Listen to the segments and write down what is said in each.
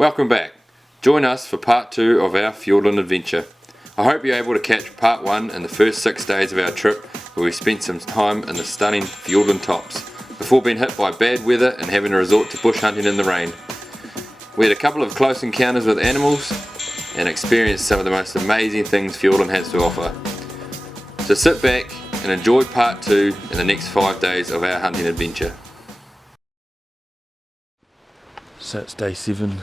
Welcome back. Join us for part 2 of our Fiordland adventure. I hope you're able to catch part 1 in the first 6 days of our trip, where we spent some time in the stunning Fiordland tops, before being hit by bad weather and having to resort to bush hunting in the rain. We had a couple of close encounters with animals and experienced some of the most amazing things Fiordland has to offer. So sit back and enjoy part 2 in the next 5 days of our hunting adventure. So it's day 7.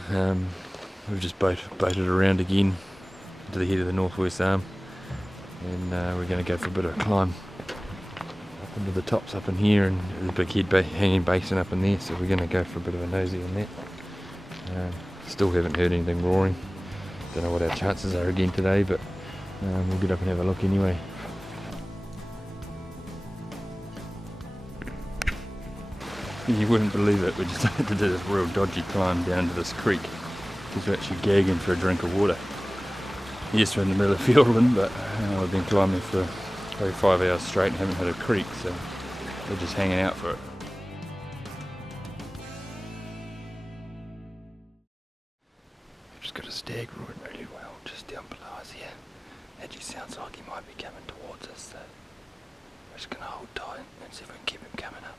We've just boated around again to the head of the northwest arm, and we're going to go for a bit of a climb up into the tops up in here, and there's a big hanging basin up in there, so we're going to go for a bit of a nosy on that. Still haven't heard anything roaring. Don't know what our chances are again today, but we'll get up and have a look anyway. You wouldn't believe it, we just had to do this real dodgy climb down to this creek because we're actually gagging for a drink of water. Yes, we're in the middle of Fiordland, but we've been climbing for probably 5 hours straight and haven't hit a creek, so we're just hanging out for it. We've just got a stag roaring really well just down below us here. Actually sounds like he might be coming towards us, so we're just going to hold tight and see if we can keep him coming up.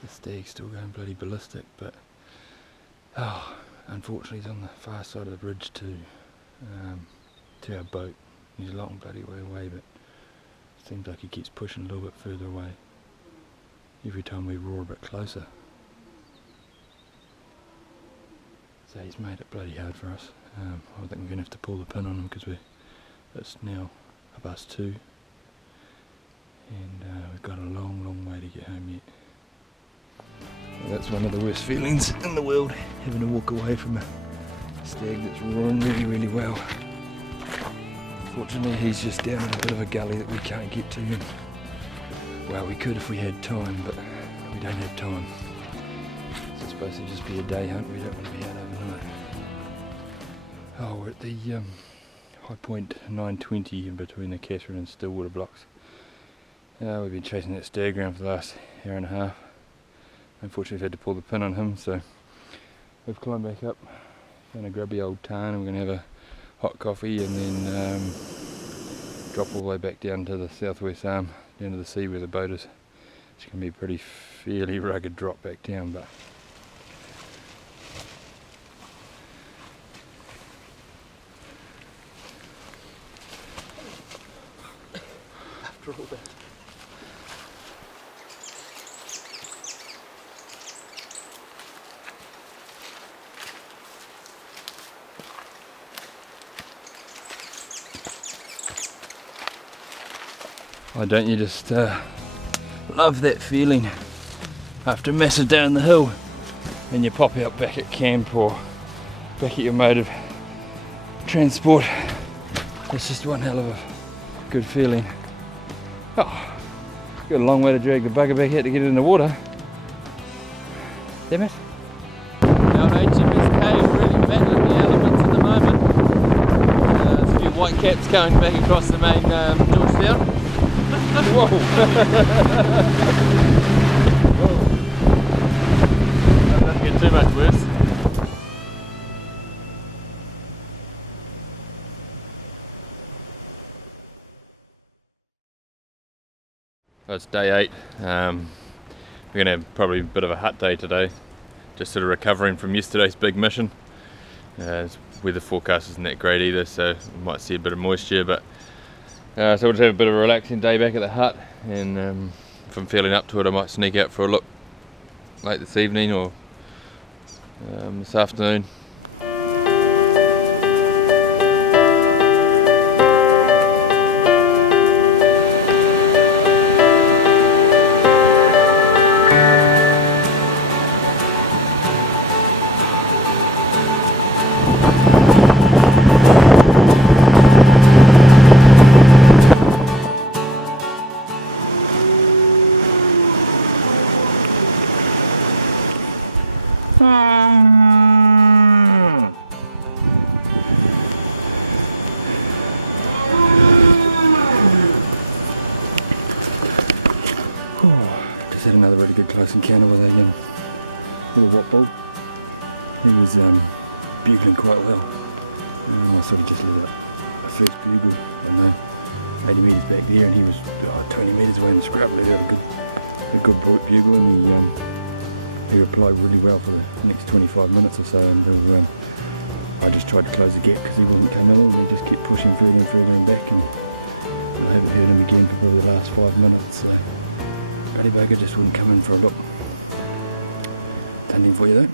The stag's still going bloody ballistic, but unfortunately he's on the far side of the bridge to our boat. He's a long bloody way away, but it seems like he keeps pushing a little bit further away every time we roar a bit closer. So he's made it bloody hard for us. I think we're going to have to pull the pin on him because it's now 2:30, and we've got a long way to get home yet. Well, that's one of the worst feelings in the world, having to walk away from a stag that's roaring really well. Fortunately he's just down in a bit of a gully that we can't get to, and well, we could if we had time, but we don't have time. It's supposed to just be a day hunt, we don't want to be out overnight. Oh, we're at the high point 920 in between the Katherine and Stillwater blocks. We've been chasing that stag around for the last hour and a half. Unfortunately we've had to pull the pin on him, so we've climbed back up, found a grubby old tarn, and we're going to have a hot coffee and then drop all the way back down to the southwest arm, down to the sea where the boat is. It's going to be a fairly rugged drop back down, but after all that. Why don't you just love that feeling after a massive down the hill and you pop out back at camp or back at your mode of transport. It's just one hell of a good feeling. Oh, got a long way to drag the bugger back out to get it in the water. Damn it. Our HMS Cave really battling the elements at the moment. There's a few white caps coming back across the main Georgetown. Whoa! That doesn't get too much worse. So it's day 8. We're going to have probably a bit of a hut day today. Just sort of recovering from yesterday's big mission. Weather forecast isn't that great either, so we might see a bit of moisture, but so we'll just have a bit of a relaxing day back at the hut, and if I'm feeling up to it I might sneak out for a look late this evening or this afternoon. Just had another really good close encounter with a little wat bull. He was bugling quite well. I sort of just let out a first bugle on 80 metres back here, and he was 20 metres away and scrub let out a good bugle, and he replied really well for the next 25 minutes or so until I just tried to close the gap because he wasn't coming in, and he just kept pushing further and further and back, and I haven't heard him again for probably the last 5 minutes. So Buddy Baker just wouldn't come in for a look. Hunting for you though.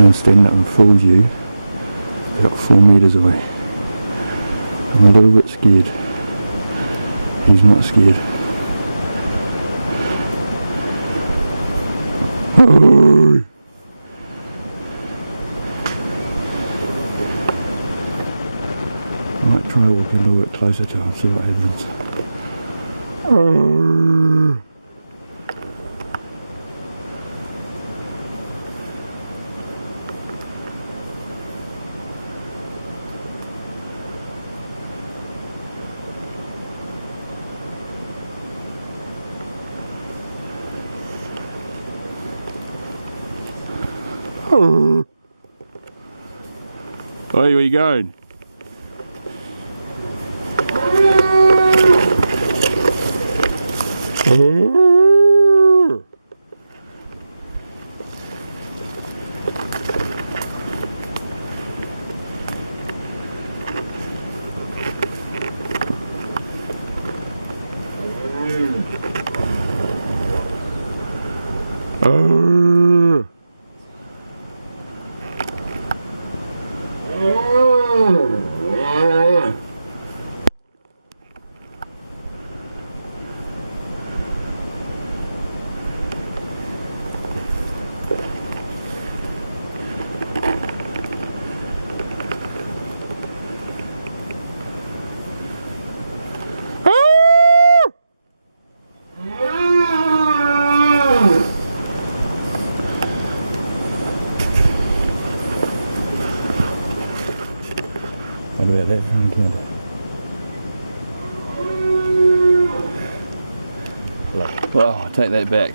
I'm standing up in full view, about 4 metres away. I'm a little bit scared. He's not scared. Oh! I might try walking a little bit closer to him, see what happens. Oh! Oh, where are you going? Oh. Oh. Well, I take that back.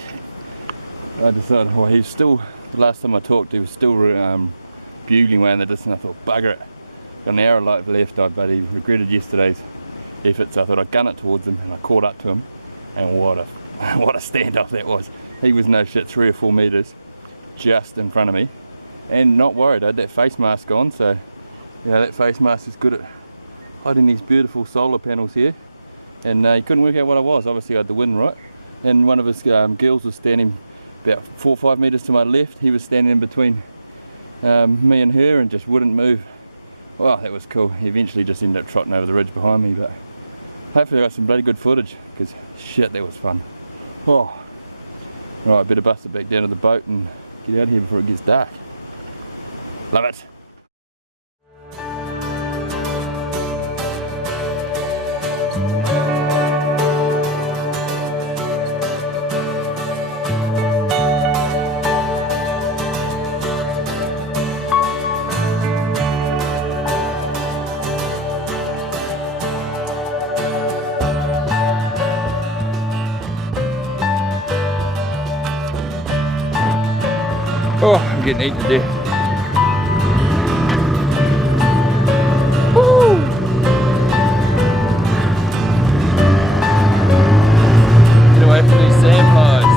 I decided, well, he's still, the last time I talked, he was still bugling away in the distance. I thought, bugger it. Got an hour of light left, but he regretted yesterday's effort, so I thought I'd gun it towards him, and I caught up to him, and what a standoff that was. He was no shit 3 or 4 metres just in front of me, and not worried. I had that face mask on, so yeah, that face mask is good at hiding these beautiful solar panels here, and he couldn't work out what I was. Obviously I had the wind right, and one of his girls was standing about 4 or 5 metres to my left. He was standing in between me and her and just wouldn't move. Well, that was cool. He eventually just ended up trotting over the ridge behind me, but hopefully I got some bloody good footage, because shit, that was fun. Oh, right, I better bust it back down to the boat and get out of here before it gets dark. Love it. Oh, I'm getting eaten to death. Woo! Get away from these sandflies.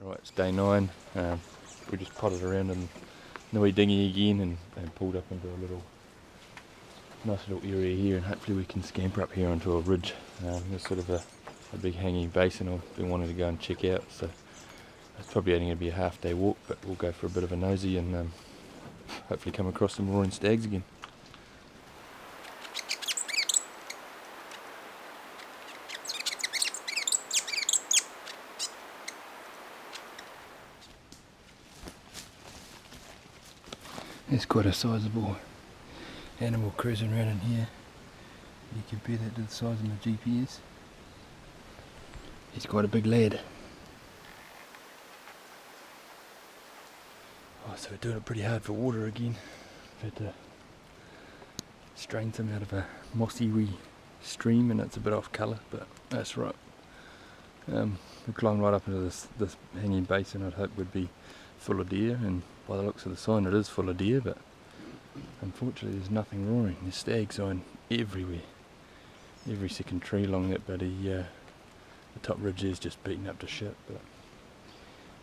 Right, it's day 9. We just potted around in the wee dinghy again and pulled up into a nice little area here, and hopefully we can scamper up here onto a ridge. There's sort of a big hanging basin I've been wanting to go and check out, so it's probably only going to be a half-day walk, but we'll go for a bit of a nosy and hopefully come across some roaring stags again. There's quite a sizable animal cruising around in here. You compare that to the size of my GPS. He's quite a big lad. Oh, so we're doing it pretty hard for water again. We've had to strain some out of a mossy wee stream, and it's a bit off colour, but that's right. We climbed right up into this hanging basin I'd hope would be full of deer, and by the looks of the sign it is full of deer, but unfortunately there's nothing roaring. There's stag sign everywhere. Every second tree along that bloody the top ridge is just beaten up to shit, but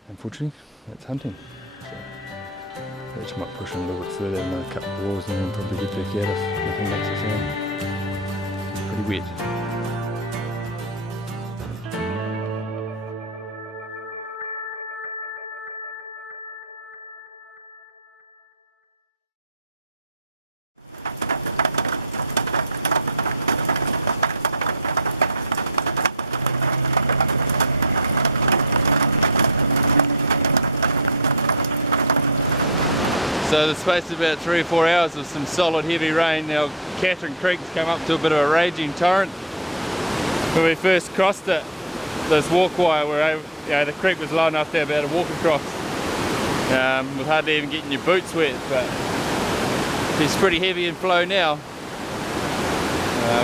unfortunately that's hunting. So I just might push them a little bit further, another couple of walls, and then probably get back out if nothing makes a sound. It's pretty wet. So there's supposed to be about 3 or 4 hours of some solid heavy rain. Now Katherine Creek's come up to a bit of a raging torrent. When we first crossed it, this walkway where the creek was low enough to be able to walk across with hardly even getting your boots wet, but it's pretty heavy in flow now.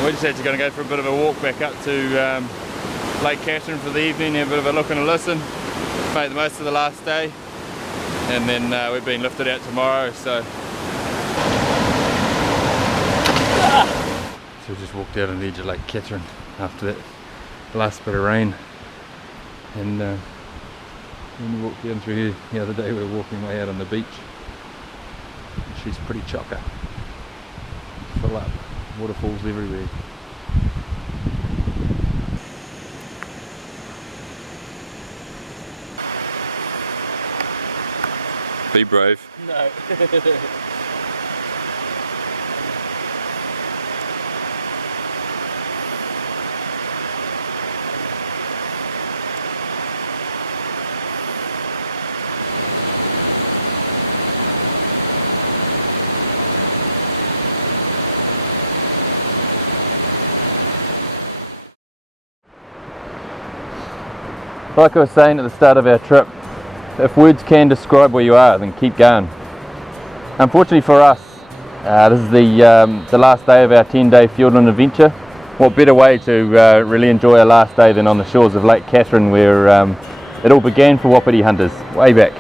We're just actually going to go for a bit of a walk back up to Lake Katherine for the evening, have a bit of a look and a listen, make the most of the last day, and then we've been lifted out tomorrow. So we just walked out on the edge of Lake Katherine after that last bit of rain, and when we walked down through here the other day, we were walking way out on the beach, and she's pretty chocker, full up, waterfalls everywhere. Be brave. No. Like I was saying at the start of our trip, if words can describe where you are, then keep going. Unfortunately for us, this is the last day of our 10-day Fiordland adventure. What better way to really enjoy our last day than on the shores of Lake Katherine, where it all began for Wapiti hunters way back.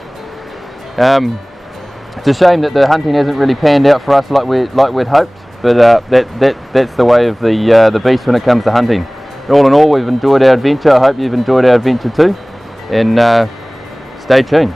It's a shame that the hunting hasn't really panned out for us like we'd hoped, but that's the way of the beast when it comes to hunting. All in all, we've enjoyed our adventure. I hope you've enjoyed our adventure too, and stay tuned.